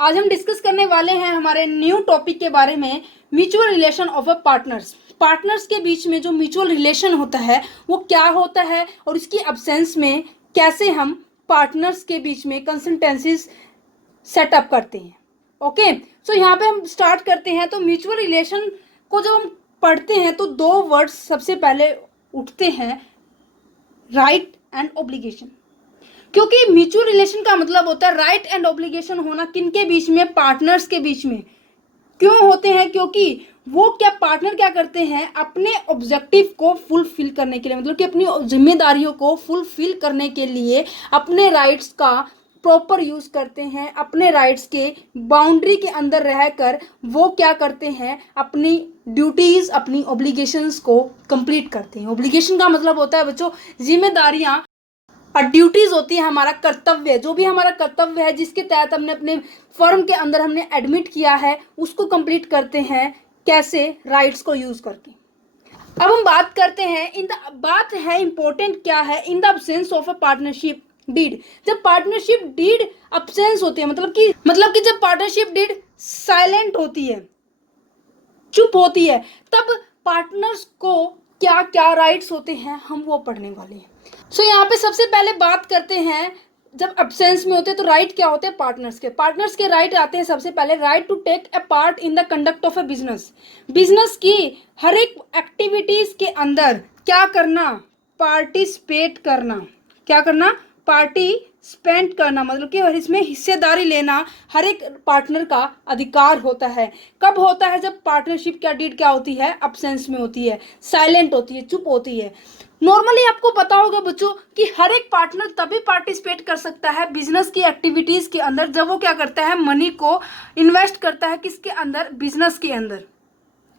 आज हम डिस्कस करने वाले हैं हमारे न्यू टॉपिक के बारे में, mutual relation of a partners. Partners के बीच में जो म्यूचुअल रिलेशन होता है वो क्या होता है और इसकी अब्सेंस में कैसे हम पार्टनर्स के बीच में कंसल्टेंसीज सेटअप करते हैं। ओके, सो यहाँ पे हम स्टार्ट करते हैं। तो म्यूचुअल रिलेशन को जब हम पढ़ते हैं तो दो वर्ड्स सबसे पहले उठते हैं, राइट एंड ऑब्लिगेशन। क्योंकि म्यूचुअल रिलेशन का मतलब होता है राइट एंड ऑब्लिगेशन होना, किनके बीच में? पार्टनर्स के बीच में। क्यों होते हैं? क्योंकि वो पार्टनर क्या करते हैं, अपने ऑब्जेक्टिव को फुलफिल करने के लिए, मतलब कि अपनी जिम्मेदारियों को फुलफिल करने के लिए अपने राइट्स का प्रॉपर यूज करते हैं। अपने राइट्स के बाउंड्री के अंदर रहकर वो क्या करते हैं, अपनी ड्यूटीज, अपनी ऑब्लिगेशंस को कंप्लीट करते हैं। ऑब्लिगेशन का मतलब होता है बच्चों जिम्मेदारियां, और ड्यूटीज होती है हमारा कर्तव्य। जो भी हमारा कर्तव्य है जिसके तहत हमने अपने फर्म के अंदर हमने एडमिट किया है उसको कंप्लीट करते हैं। कैसे? राइट्स को यूज करके। अब हम बात करते हैं बात है इंपॉर्टेंट क्या है, in the absence of a partnership deed. जब पार्टनरशिप डीड अब्सेंस होती है, मतलब कि जब पार्टनरशिप डीड साइलेंट होती है, चुप होती है, तब पार्टनर्स को क्या क्या राइट्स होते हैं हम वो पढ़ने वाले हैं। सो यहाँ पे सबसे पहले बात करते हैं, जब अब्सेंस में होते हैं तो राइट क्या होते हैं पार्टनर्स के राइट आते हैं। सबसे पहले right to take a part in the conduct of a business की हर एक एक्टिविटीज के अंदर क्या करना, पार्टिसिपेट करना। क्या करना? पार्टिसिपेट करना, मतलब कि इसमें हिस्सेदारी लेना हर एक पार्टनर का अधिकार होता है। कब होता है? जब पार्टनरशिप क्या डीड क्या होती है, अब्सेंस में होती है, साइलेंट होती है, चुप होती है। नॉर्मली आपको पता होगा बच्चों कि हर एक पार्टनर तभी पार्टिसिपेट कर सकता है बिजनेस की एक्टिविटीज के अंदर जब वो क्या करता है, मनी को इन्वेस्ट करता है। किसके अंदर? बिजनेस के अंदर।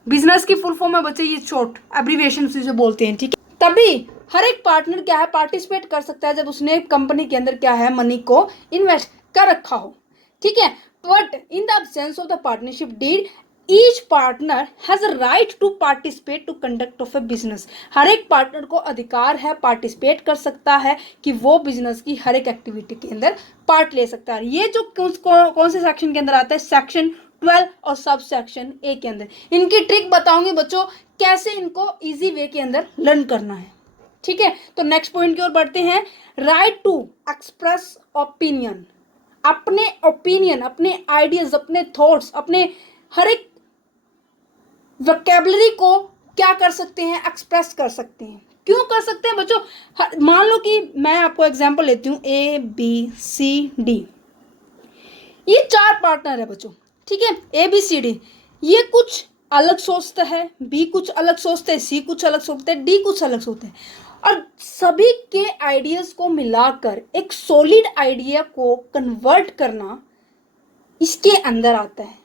बिजनेस की फुल फॉर्म है बच्चे, ये शॉर्ट एब्रीविएशन से बोलते हैं, ठीक है। तभी हर एक पार्टनर क्या है, पार्टिसिपेट कर सकता है जब उसने कंपनी के अंदर क्या है, मनी को इन्वेस्ट कर रखा हो, ठीक है। But in the absence of the partnership deed each partner has a right to participate to conduct of a business. हर एक पार्टनर को अधिकार है, पार्टिसिपेट कर सकता है कि वो बिजनेस की हर एक एक्टिविटी के अंदर पार्ट ले सकता है। ये जो कौन से सेक्शन के अंदर आता है, सेक्शन 12 और सब सेक्शन ए के अंदर। इनकी ट्रिक बताऊंगी बच्चों, कैसे इनको इजी वे के अंदर लर्न करना है, ठीक है। तो नेक्स्ट पॉइंट की ओर बढ़ते हैं, राइट टू एक्सप्रेस ओपिनियन। अपने ओपिनियन, अपने आइडियाज, अपने थॉट्स, अपने हर एक वोकैबुलरी को क्या कर सकते हैं, एक्सप्रेस कर सकते हैं। क्यों कर सकते हैं बच्चों? मान लो कि मैं आपको एग्जांपल लेती हूँ, ए बी सी डी, ये 4 पार्टनर है बच्चों, ठीक है। ए बी सी डी, ये कुछ अलग सोचता है, बी कुछ अलग सोचते हैं, सी कुछ अलग सोचते हैं, डी कुछ अलग सोचते हैं, और सभी के आइडियाज को मिलाकर एक सॉलिड आइडिया को कन्वर्ट करना इसके अंदर आता है।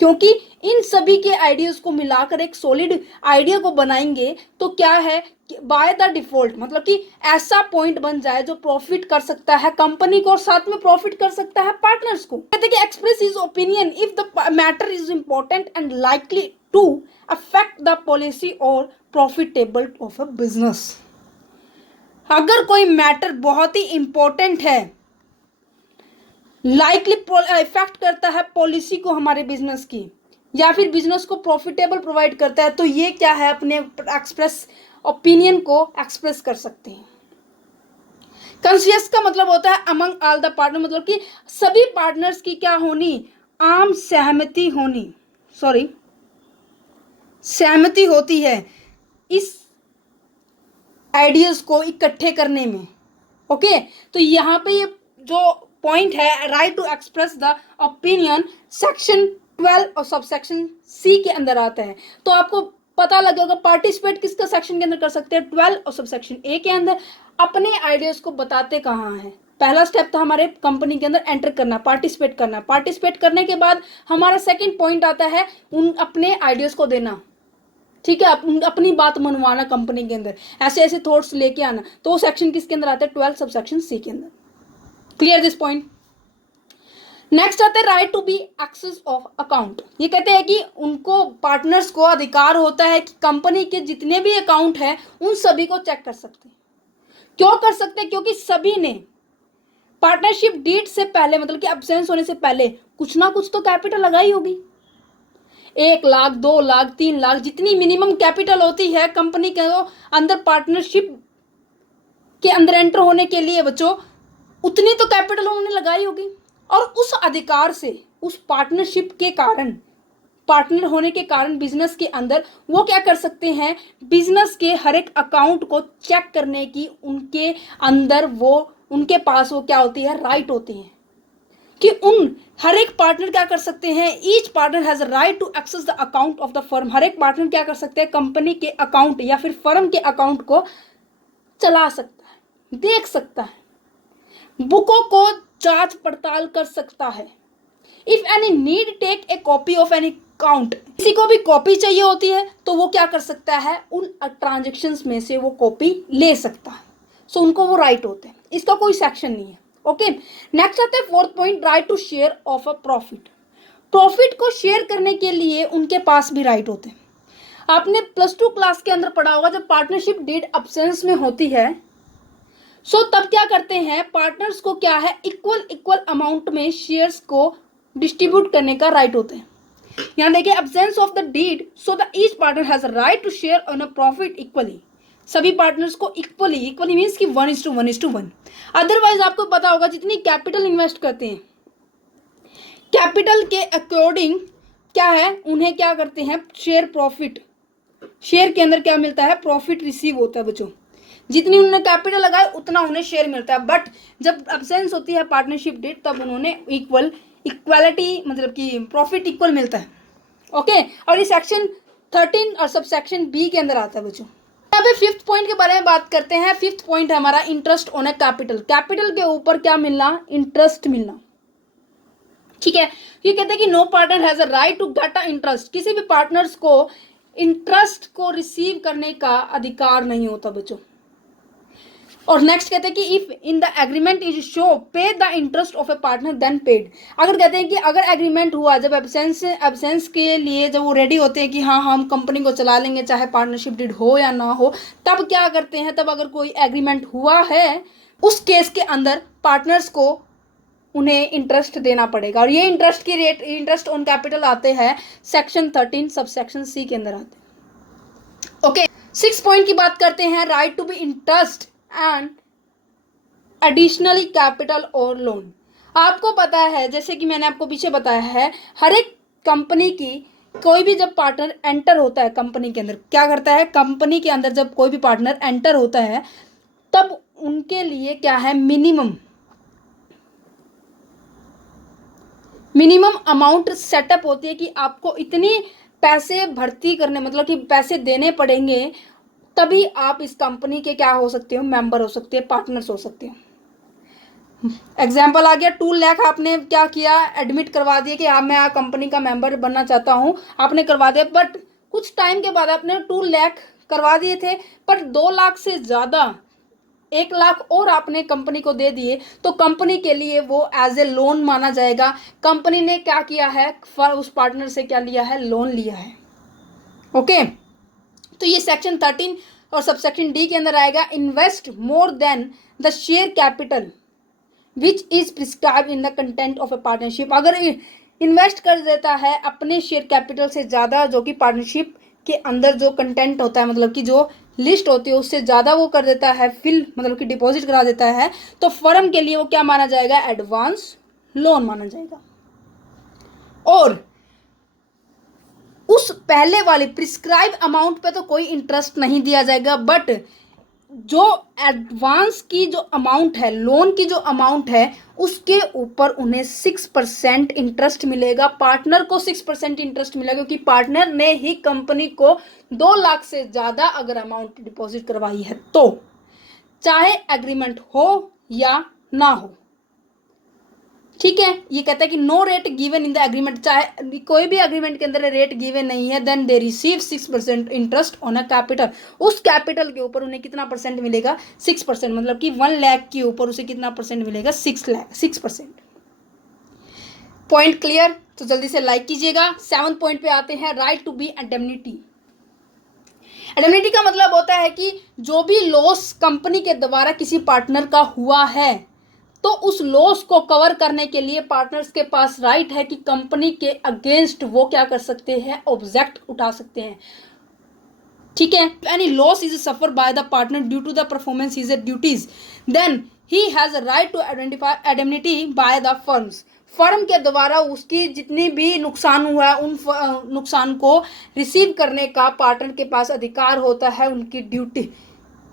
क्योंकि इन सभी के आइडियाज को मिलाकर एक सॉलिड आइडिया को बनाएंगे तो क्या है, बाय द डिफॉल्ट, मतलब कि ऐसा पॉइंट बन जाए जो प्रॉफिट कर सकता है कंपनी को और साथ में प्रॉफिट कर सकता है पार्टनर्स को। कहते हैं कि express his opinion if the matter is important and likely to affect the policy और प्रॉफिटेबल ऑफ अ बिजनेस। अगर कोई मैटर बहुत ही इंपॉर्टेंट है, लाइकली इफेक्ट करता है पॉलिसी को हमारे बिजनेस की, या फिर बिजनेस को प्रॉफिटेबल प्रोवाइड करता है, तो ये क्या है, अपने एक्सप्रेस ओपिनियन को एक्सप्रेस कर सकते हैं। कंसियस का मतलब होता है अमंग ऑल द पार्टनर, मतलब कि सभी पार्टनर्स की क्या होनी, आम सहमति होनी, सहमति होती है इस आइडियाज को इकट्ठे करने में। ओके, तो यहाँ पे ये जो पॉइंट है, right to express the opinion, section 12 और सब सेक्शन सी के अंदर आता है। तो आपको पता लगेगा पार्टिसिपेट किसका सेक्शन के अंदर कर सकते हैं, 12 और सब सेक्शन ए के अंदर। अपने आइडियाज को बताते कहाँ हैं, पहला स्टेप था हमारे कंपनी के अंदर एंटर करना, पार्टिसिपेट करना। पार्टिसिपेट करने के बाद हमारा सेकेंड पॉइंट आता है उन अपने आइडियाज को देना, ठीक है, अपनी बात मनवाना कंपनी के अंदर, ऐसे ऐसे थॉट्स लेके आना। तो वो सेक्शन किसके अंदर आता है, 12 सब सेक्शन सी के अंदर। Clear this point. नेक्स्ट आता है right to be access of account. ये कहते हैं कि उनको पार्टनर्स को अधिकार होता है कि कंपनी के जितने भी अकाउंट है उन सभी को चेक कर सकते हैं। क्यों कर सकते हैं? क्योंकि सभी ने पार्टनरशिप डीड से पहले मतलब कि एब्सेंस होने से पहले कुछ ना कुछ तो कैपिटल लगाई होगी, 1 लाख, 2 लाख, 3 लाख, जितनी मिनिमम कैपिटल होती है कंपनी के अंदर पार्टनरशिप के अंदर एंटर होने के लिए बच्चों, उतनी तो कैपिटल उन्होंने लगाई होगी। और उस अधिकार से, उस पार्टनरशिप के कारण, पार्टनर होने के कारण बिजनेस के अंदर वो क्या कर सकते हैं, बिजनेस के हर एक अकाउंट को चेक करने की उनके अंदर वो, उनके पास वो क्या होती है, राइट होती है कि उन हर एक पार्टनर क्या कर सकते हैं, each partner has a right to access the account of the firm. हर एक पार्टनर क्या कर सकते हैं, कंपनी के अकाउंट या फिर फर्म के अकाउंट को चला सकता है, देख सकता है, बुकों को जांच पड़ताल कर सकता है। If any need take a copy of any account, किसी को भी कॉपी चाहिए होती है तो वो क्या कर सकता है, उन ट्रांजेक्शन्स में से वो कॉपी ले सकता है। सो उनको वो राइट होते हैं, इसका कोई सेक्शन नहीं है। ओके, नेक्स्ट आता है 4th point, right to share of a profit. Profit को शेयर करने के लिए उनके पास भी राइट होते हैं। आपने +2 क्लास के अंदर पढ़ा होगा, जब पार्टनरशिप डीड एब्सेंस में होती है सो तब क्या करते हैं, पार्टनर्स को क्या है, इक्वल अमाउंट में शेयर्स को डिस्ट्रीब्यूट करने का राइट होते हैं। यहाँ देखिए, absence of the deed so the each partner has a right to share on a profit equally. सभी पार्टनर्स को इक्वली मीन्स कि 1:1:1। अदरवाइज आपको पता होगा जितनी कैपिटल इन्वेस्ट करते हैं, कैपिटल के अकॉर्डिंग क्या है, उन्हें क्या करते हैं, शेयर प्रॉफिट, शेयर के अंदर क्या मिलता है, प्रॉफिट रिसीव होता है बच्चों। जितनी उन्होंने कैपिटल लगाए उतना उन्हें शेयर मिलता है। बट जब एब्सेंस होती है पार्टनरशिप डेट, तब उन्होंने इक्वालिटी मतलब कि प्रॉफिट इक्वल मिलता है। ओके, और ये सेक्शन 13 और सब सेक्शन बी के अंदर आता है बच्चों। यहाँ पे 5th पॉइंट के बारे में बात करते हैं। 5th पॉइंट है हमारा interest on A capital. Capital के ऊपर क्या मिलना, इंटरेस्ट मिलना। ठीक है, ये कहते हैं कि no partner has a right to get a interest. किसी भी पार्टनर्स को इंटरेस्ट को रिसीव करने का अधिकार नहीं होता बच्चों। और नेक्स्ट कहते हैं कि if in the agreement is show pay the interest of a partner then paid. अगर कहते हैं कि अगर एग्रीमेंट हुआ, जब एब्सेंस के लिए जब वो रेडी होते हैं कि हाँ हम कंपनी को चला लेंगे चाहे पार्टनरशिप डीड हो या ना हो, तब क्या करते हैं, तब अगर कोई एग्रीमेंट हुआ है उस केस के अंदर पार्टनर्स को उन्हें इंटरेस्ट देना पड़ेगा। और ये इंटरेस्ट की रेट, इंटरेस्ट ऑन कैपिटल आते हैं सेक्शन 13 सब सेक्शन सी के अंदर आते हैं। ओके, 6 पॉइंट की बात करते हैं, right to be interest and additionally capital और लोन। आपको पता है, जैसे कि मैंने आपको पीछे बताया है, हर एक कंपनी की कोई भी जब पार्टनर एंटर होता है कंपनी के अंदर, क्या करता है, कंपनी के अंदर जब कोई भी पार्टनर एंटर होता है तब उनके लिए क्या है, मिनिमम अमाउंट सेटअप होती है कि आपको इतनी पैसे भर्ती करने, मतलब कि पैसे देने पड़ेंगे, तभी आप इस कंपनी के क्या हो सकते हो, मेंबर हो सकते हैं, पार्टनर्स हो सकते हो। एग्जाम्पल आ गया, 2 लाख आपने क्या किया, एडमिट करवा दिया कि हाँ मैं कंपनी का मेंबर बनना चाहता हूँ, आपने करवा दिया। बट कुछ टाइम के बाद आपने 2 लाख करवा दिए थे, पर 2 लाख से ज़्यादा 1 लाख और आपने कंपनी को दे दिए, तो कंपनी के लिए वो एज ए लोन माना जाएगा। कंपनी ने क्या किया है, उस पार्टनर से क्या लिया है, लोन लिया है। ओके, तो ये सेक्शन 13 और सबसेक्शन डी के अंदर आएगा, invest more than the share capital which is prescribe in the content of A partnership. अगर इन्वेस्ट कर देता है अपने शेयर कैपिटल से ज़्यादा, जो कि पार्टनरशिप के अंदर जो कंटेंट होता है, मतलब कि जो लिस्ट होती है उससे ज़्यादा वो कर देता है, फिल मतलब कि डिपॉजिट करा देता है, तो फर्म के लिए वो क्या माना जाएगा, एडवांस लोन माना जाएगा। और उस पहले वाले प्रिस्क्राइब अमाउंट पे तो कोई इंटरेस्ट नहीं दिया जाएगा, बट जो एडवांस की जो अमाउंट है, लोन की जो अमाउंट है, उसके ऊपर उन्हें 6% इंटरेस्ट मिलेगा। पार्टनर को 6% इंटरेस्ट मिलेगा, क्योंकि पार्टनर ने ही कंपनी को 2 लाख से ज़्यादा अगर अमाउंट डिपॉजिट करवाई है, तो चाहे एग्रीमेंट हो या ना हो। ठीक है, ये कहता है कि no rate given in the agreement, चाहे कोई भी एग्रीमेंट के अंदर रेट गिवन नहीं है, then they receive 6% interest on a capital. उस कैपिटल के ऊपर उन्हें कितना परसेंट मिलेगा, 6%, मतलब कि 1 लाख के ऊपर उसे कितना परसेंट मिलेगा, 6%। Point clear? तो जल्दी से लाइक कीजिएगा। 7th पॉइंट पे आते हैं, right to be indemnity. Indemnity का मतलब होता है कि जो भी लॉस कंपनी के द्वारा किसी पार्टनर का हुआ है, तो उस लॉस को कवर करने के लिए पार्टनर्स के पास राइट है कि कंपनी के अगेंस्ट वो क्या कर सकते हैं, ऑब्जेक्ट उठा सकते हैं। ठीक है, any loss is suffer by the partner due to the performance is duties, then he has a right to identify indemnity by the firms. Firm के द्वारा उसकी जितनी भी नुकसान हुआ है उन नुकसान को रिसीव करने का पार्टनर के पास अधिकार होता है, उनकी ड्यूटी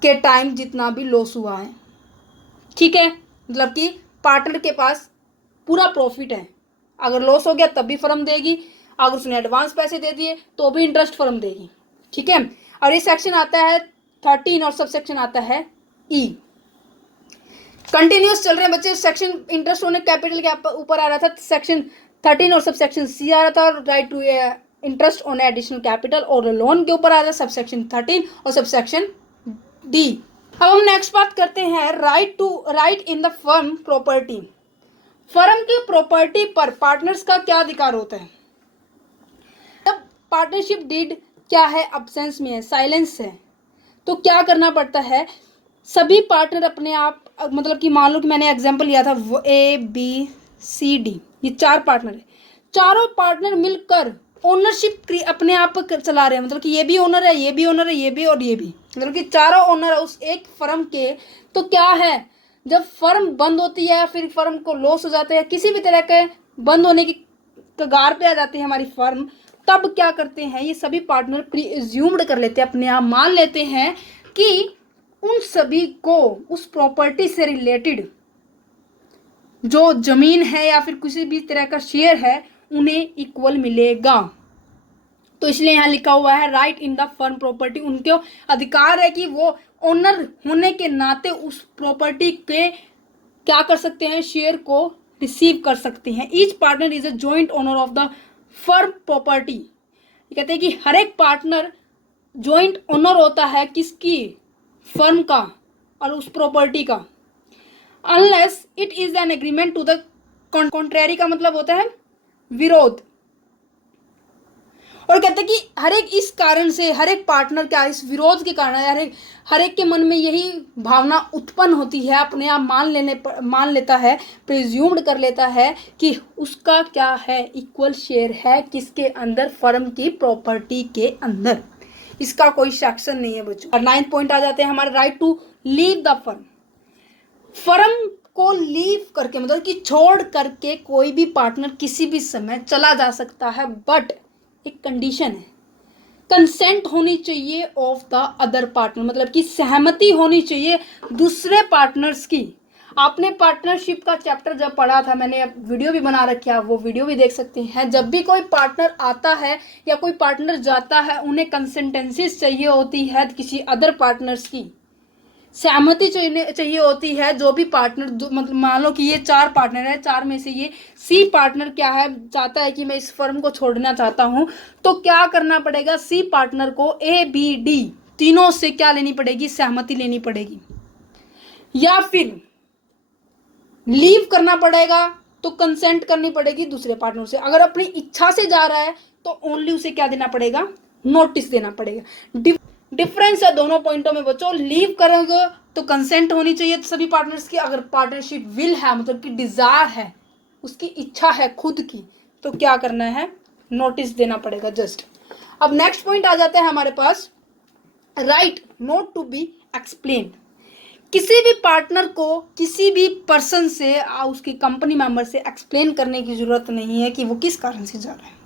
के टाइम जितना भी लॉस हुआ है। ठीक है, मतलब कि पार्टनर के पास पूरा प्रॉफिट है, अगर लॉस हो गया तब भी फर्म देगी, अगर उसने एडवांस पैसे दे दिए तो भी इंटरेस्ट फर्म देगी। ठीक है, और ये सेक्शन आता है 13 और सब सेक्शन आता है ई। कंटिन्यूस चल रहे हैं बच्चे, सेक्शन इंटरेस्ट होने कैपिटल के ऊपर आ रहा था, सेक्शन 13 और सब सेक्शन सी आ रहा था, और right to interest on additional capital और लोन के ऊपर आ रहा है सब सेक्शन 13 और सब सेक्शन डी। अब हम नेक्स्ट बात करते हैं right in the firm property. Firm की प्रॉपर्टी पर पार्टनर्स का क्या अधिकार होता है। तब पार्टनरशिप डीड क्या है, अब्सेंस में है, साइलेंस है, तो क्या करना पड़ता है, सभी पार्टनर अपने आप, मतलब कि मान लो कि मैंने एग्जांपल लिया था ए बी सी डी, ये 4 पार्टनर है, चारों पार्टनर मिलकर ओनरशिप अपने आप चला रहे हैं, मतलब कि ये भी ओनर है, ये भी ओनर है, ये भी और ये भी, मतलब कि चारों ओनर है उस एक फर्म के। तो क्या है, जब फर्म बंद होती है या फिर फर्म को लॉस हो जाता है, किसी भी तरह के बंद होने की कगार पे आ जाती है हमारी फर्म, तब क्या करते हैं, ये सभी पार्टनर प्रीअज्यूम्ड कर लेते हैं, अपने आप मान लेते हैं कि उन सभी को उस प्रॉपर्टी से रिलेटेड जो जमीन है या फिर किसी भी तरह का शेयर है उन्हें इक्वल मिलेगा। तो इसलिए यहाँ लिखा हुआ है right in the firm property, उनके अधिकार है कि वो ओनर होने के नाते उस प्रॉपर्टी के क्या कर सकते हैं, शेयर को रिसीव कर सकते हैं। Each partner is a joint owner of the firm property. कहते हैं कि हर एक पार्टनर जॉइंट ओनर होता है किसकी, फर्म का और उस प्रॉपर्टी का, unless it is an agreement to the contrary का मतलब होता है विरोध। और कहते हैं कि हर एक इस कारण से, हर एक पार्टनर क्या इस विरोध के कारण हर एक के मन में यही भावना उत्पन्न होती है, अपने आप मान लेता है, प्रिज्यूम्ड कर लेता है कि उसका क्या है, इक्वल शेयर है किसके अंदर, फर्म की प्रॉपर्टी के अंदर। इसका कोई सेक्शन नहीं है बच्चों। और 9th पॉइंट आ जाते हैं हमारे right to leave the firm. Firm को लीव करके मतलब कि छोड़ करके कोई भी पार्टनर किसी भी समय चला जा सकता है, बट एक कंडीशन है, कंसेंट होनी चाहिए ऑफ द अदर पार्टनर, मतलब कि सहमति होनी चाहिए दूसरे पार्टनर्स की। आपने पार्टनरशिप का चैप्टर जब पढ़ा था, मैंने वीडियो भी बना रखा है, वो वीडियो भी देख सकते हैं। जब भी कोई पार्टनर आता है या कोई पार्टनर जाता है, उन्हें कंसेंटेंसीज चाहिए होती है किसी अदर पार्टनर्स की, सहमति चाहिए होती है। जो भी पार्टनर मतलब मान लो कि ये 4 पार्टनर है, 4 में से ये सी पार्टनर क्या है, चाहता है कि मैं इस फर्म को छोड़ना चाहता हूं, तो क्या करना पड़ेगा, सी पार्टनर को ए बी डी तीनों से क्या लेनी पड़ेगी, सहमति लेनी पड़ेगी, या फिर लीव करना पड़ेगा तो कंसेंट करनी पड़ेगी दूसरे पार्टनर से। अगर अपनी इच्छा से जा रहा है तो ओनली उसे क्या देना पड़ेगा, नोटिस देना पड़ेगा। डिफरेंस है दोनों पॉइंटों में बच्चों। लीव करेंगे तो कंसेंट होनी चाहिए सभी पार्टनर्स की, अगर पार्टनरशिप विल है मतलब कि डिजायर है, उसकी इच्छा है खुद की, तो क्या करना है, नोटिस देना पड़ेगा जस्ट। अब नेक्स्ट पॉइंट आ जाता है हमारे पास right not to be explain. किसी भी पार्टनर को किसी भी पर्सन से उसकी कंपनी मेंबर से एक्सप्लेन करने की जरूरत नहीं है कि वो किस कारण से जा रहा है।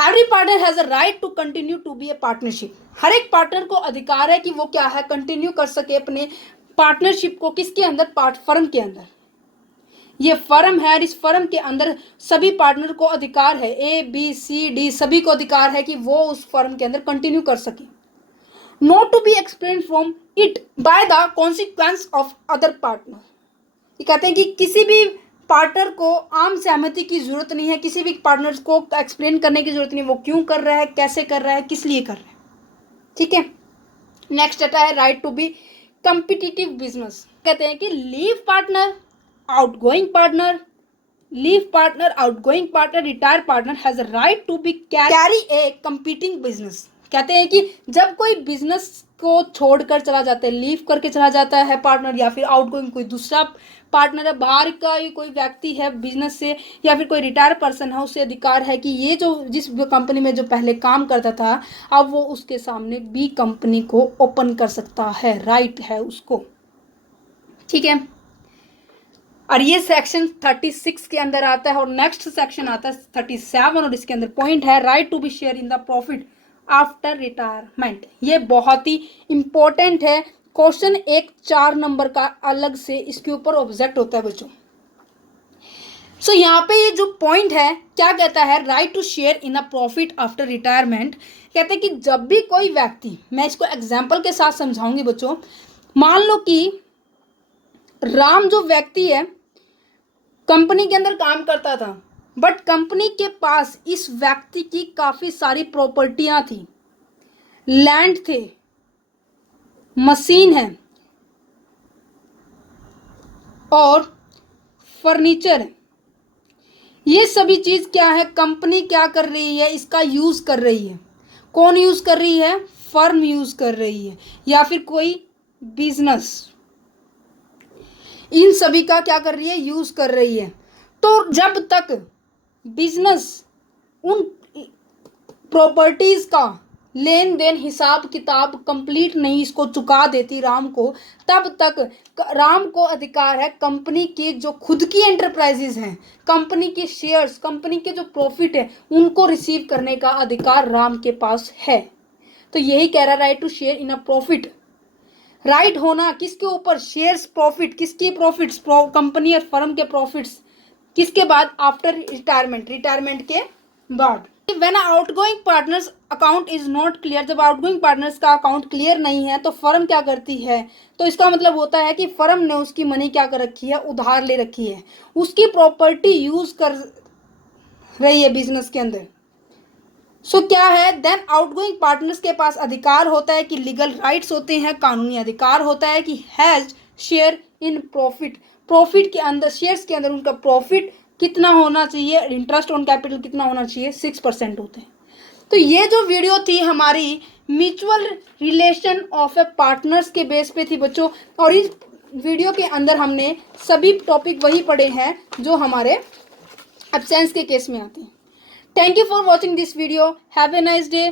Every partner has a right to continue to be a partnership. हर एक पार्टनर को अधिकार है कि वो क्या है, कंटिन्यू कर सके अपने पार्टनरशिप को, किसके अंदर, फर्म के अंदर। ये फर्म है और इस फर्म के अंदर सभी पार्टनर को अधिकार है, ए बी सी डी सभी को अधिकार है कि वो उस फर्म के अंदर कंटिन्यू कर सके। Not to be explain from it by the consequence of other partner. ये कहते हैं कि किसी भी पार्टनर को आम सहमति की जरूरत नहीं है, किसी भी पार्टनर को एक्सप्लेन करने की जरूरत नहीं, वो क्यों कर रहा है, कैसे कर रहा है, किस लिए कर रहा है। ठीक है, नेक्स्ट आता है right to be competitive business. कहते हैं कि leave partner, outgoing partner, retire partner has a right to be carry a competing business. कहते हैं कि जब कोई बिजनेस को छोड़कर चला जाता है, लीव करके चला जाता है पार्टनर, या फिर आउटगोइंग कोई दूसरा पार्टनर है, बाहर का ही कोई व्यक्ति है बिजनेस से, या फिर कोई रिटायर पर्सन है, उसे अधिकार है कि ये जो जिस कंपनी में जो पहले काम करता था अब वो उसके सामने भी कंपनी को ओपन कर सकता है, राइट है उसको। ठीक है, और ये सेक्शन 36 के अंदर आता है, और नेक्स्ट सेक्शन आता है 37, और इसके अंदर पॉइंट है right to be share in the profit after retirement. ये बहुत ही इंपॉर्टेंट है, क्वेश्चन एक 4 नंबर का अलग से इसके ऊपर ऑब्जेक्ट होता है बच्चों। सो यहाँ पे ये जो पॉइंट है क्या कहता है, right to share in a profit after retirement. कहते हैं कि जब भी कोई व्यक्ति, मैं इसको एग्जाम्पल के साथ समझाऊंगी बच्चों, मान लो कि राम जो व्यक्ति है कंपनी के अंदर काम करता था, बट कंपनी के पास इस व्यक्ति की काफ़ी सारी प्रॉपर्टियां थी, लैंड थे, मशीन है और फर्नीचर है। ये सभी चीज़ क्या है, कंपनी क्या कर रही है, इसका यूज़ कर रही है। कौन यूज़ कर रही है, फर्म यूज़ कर रही है, या फिर कोई बिजनेस, इन सभी का क्या कर रही है, यूज़ कर रही है। तो जब तक बिजनेस उन प्रॉपर्टीज़ का लेन देन हिसाब किताब कंप्लीट नहीं इसको चुका देती राम को, तब तक राम को अधिकार है कंपनी की जो खुद की एंटरप्राइजेज हैं, कंपनी के शेयर्स, कंपनी के जो प्रॉफिट है उनको रिसीव करने का अधिकार राम के पास है। तो यही कह रहा है right to share in a profit. Right होना किसके ऊपर, शेयर्स, प्रॉफिट, किसकी प्रॉफिट्स, कंपनी और फर्म के प्रॉफिट्स, किसके बाद, आफ्टर रिटायरमेंट, रिटायरमेंट के बाद। When outgoing partner's account is not clear, जब आउटगोइंग पार्टनर्स का अकाउंट क्लियर नहीं है तो फर्म क्या करती है, तो इसका मतलब होता है कि फर्म ने उसकी मनी क्या कर रखी है, उधार ले रखी है, उसकी प्रॉपर्टी यूज कर रही है बिजनेस के अंदर। सो क्या है, देन आउटगोइंग पार्टनर्स के पास अधिकार होता है कि लीगल राइट्स होते हैं, कानूनी अधिकार होता है कि has share in profit, profit के अंदर, शेयर्स के अंदर उनका प्रॉफिट कितना होना चाहिए, इंटरेस्ट ऑन कैपिटल कितना होना चाहिए, 6% होते हैं। तो ये जो वीडियो थी हमारी mutual relation of A partners के बेस पे थी बच्चों, और इस वीडियो के अंदर हमने सभी टॉपिक वही पढ़े हैं जो हमारे एब्सेंस के केस में आते हैं। Thank you for watching this video. Have a nice day.